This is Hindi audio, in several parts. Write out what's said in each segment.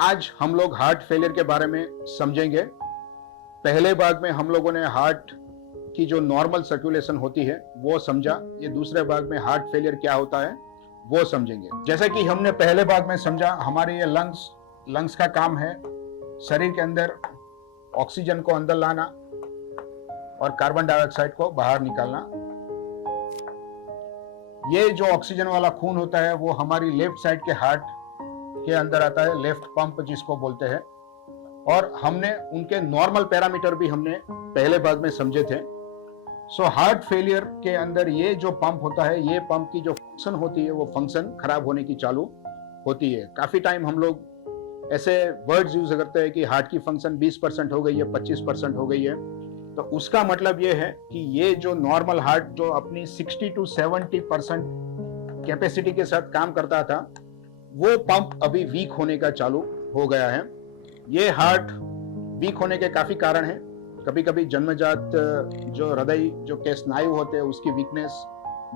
आज हम लोग हार्ट फेलियर के बारे में समझेंगे। पहले भाग में हम लोगों ने हार्ट की जो नॉर्मल सर्कुलेशन होती है वो समझा। ये दूसरे भाग में हार्ट फेलियर क्या होता है वो समझेंगे। जैसे कि हमने पहले भाग में समझा, हमारे ये लंग्स का काम है शरीर के अंदर ऑक्सीजन को अंदर लाना और कार्बन डाइऑक्साइड को बाहर निकालना। ये जो ऑक्सीजन वाला खून होता है वो हमारी लेफ्ट साइड के हार्ट के अंदर आता है, लेफ्ट पंप जिसको बोलते हैं। और हमने उनके नॉर्मल पैरामीटर भी हमने पहले भाग में समझे थे। सो हार्ट फेलियर के अंदर ये जो पंप होता है, ये पंप की जो फंक्शन होती है वो फंक्शन खराब होने की चालू होती है। काफी टाइम हम लोग ऐसे वर्ड्स यूज करते हैं कि हार्ट की फंक्शन 20% हो गई है, 25% हो गई है। तो उसका मतलब ये है कि ये जो नॉर्मल हार्ट जो अपनी 60 to 70% कैपेसिटी के साथ काम करता था, वो पंप अभी वीक होने का चालू हो गया है। ये हार्ट वीक होने के काफी कारण हैं। कभी कभी जन्मजात जो हृदय जो के स्नायु होते हैं उसकी वीकनेस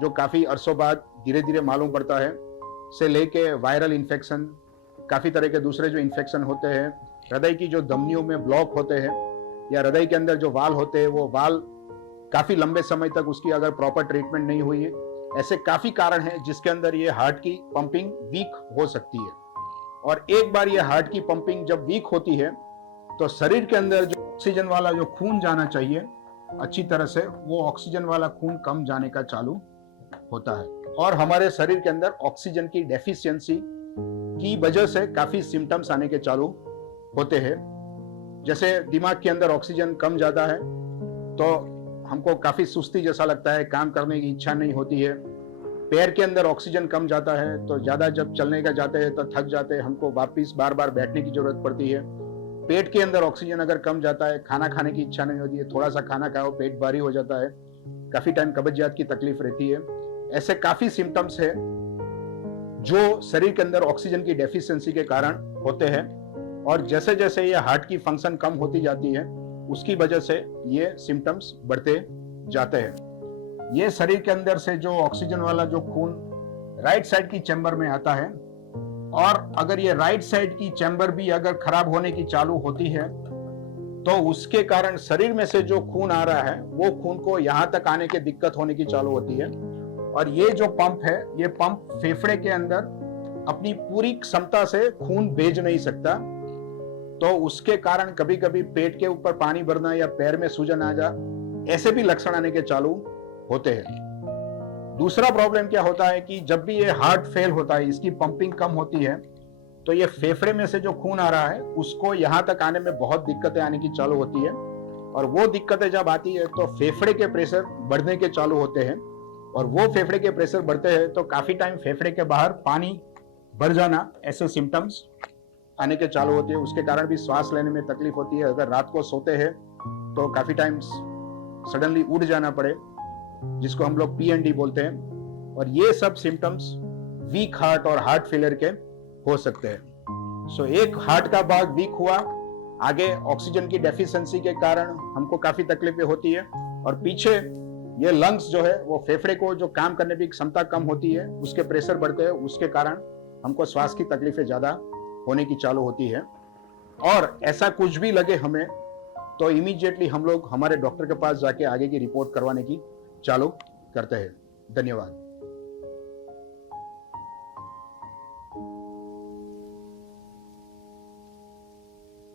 जो काफी अरसों बाद धीरे धीरे मालूम पड़ता है, से लेके वायरल इन्फेक्शन, काफी तरह के दूसरे जो इन्फेक्शन होते हैं, हृदय की जो धमनियों में ब्लॉक होते हैं या हृदय के अंदर जो वाल होते हैं वो वाल काफी लंबे समय तक उसकी अगर प्रॉपर ट्रीटमेंट नहीं हुई है, ऐसे काफी कारण हैं जिसके अंदर ये हार्ट की पंपिंग वीक हो सकती है। और एक बार ये हार्ट की पंपिंग जब वीक होती है तो शरीर के अंदर जो ऑक्सीजन वाला जो खून जाना चाहिए अच्छी तरह से, वो ऑक्सीजन वाला खून कम जाने का चालू होता है। और हमारे शरीर के अंदर ऑक्सीजन की डेफिशिएंसी की वजह से काफी सिम्टम्स आने के चालू होते हैं। जैसे दिमाग के अंदर ऑक्सीजन कम जाता है तो हमको काफी सुस्ती जैसा लगता है, काम करने की इच्छा नहीं होती है। पैर के अंदर ऑक्सीजन कम जाता है तो ज्यादा जब चलने का जाते हैं तो थक जाते हैं, हमको वापिस बार बार बैठने की जरूरत पड़ती है। पेट के अंदर ऑक्सीजन अगर कम जाता है, खाना खाने की इच्छा नहीं होती है, थोड़ा सा खाना खाओ पेट भारी हो जाता है, काफी टाइम कब्जियत की तकलीफ रहती है। ऐसे काफी सिम्टम्स है जो शरीर के अंदर ऑक्सीजन की डेफिशिएंसी के कारण होते हैं। और जैसे जैसे ये हार्ट की फंक्शन कम होती जाती है उसकी वजह से ये सिम्टम्स बढ़ते जाते हैं। ये शरीर के अंदर से जो ऑक्सीजन वाला जो खून राइट साइड की चैम्बर में आता है, और अगर ये राइट साइड की चैम्बर भी अगर खराब होने की चालू होती है तो उसके कारण शरीर में से जो खून आ रहा है वो खून को यहां तक आने की दिक्कत होने की चालू होती है। और ये जो पंप है, ये पंप फेफड़े के अंदर अपनी पूरी क्षमता से खून भेज नहीं सकता, तो उसके कारण कभी कभी पेट के ऊपर पानी भरना या पैर में सूजन आ जा, ऐसे भी लक्षण आने के चालू होते हैं। दूसरा प्रॉब्लम क्या होता है कि जब भी ये हार्ट फेल होता है, इसकी पंपिंग कम होती है, तो ये फेफड़े में से जो खून आ रहा है उसको यहां तक आने में बहुत दिक्कतें आने की चालू होती है। और वो दिक्कतें जब आती है तो फेफड़े के प्रेशर बढ़ने के चालू होते हैं, और वो फेफड़े के प्रेशर बढ़ते हैं तो काफी टाइम फेफड़े के बाहर पानी भर जाना, ऐसे सिम्टम्स आने के चालू होते हैं। उसके कारण भी सांस लेने में तकलीफ होती है। अगर रात को सोते हैं तो काफी टाइम सडनली उठ जाना पड़े, जिसको हम लोग PND बोलते हैं। और ये सब सिम्टम्स वीक हार्ट और हार्ट फेलियर के हो सकते हैं। सो एक हार्ट का भाग वीक हुआ, आगे ऑक्सीजन की डेफिशिएंसी के कारण हमको काफी तकलीफें होती है, और पीछे ये लंग्स जो है वो फेफड़े को जो काम करने की क्षमता कम होती है, उसके प्रेशर बढ़ते हैं, उसके कारण हमको श्वास की तकलीफें ज्यादा होने की चालू होती है। और ऐसा कुछ भी लगे हमें तो इमीडिएटली हम लोग हमारे डॉक्टर के पास जाके आगे की रिपोर्ट करवाने की चालू करते हैं। धन्यवाद।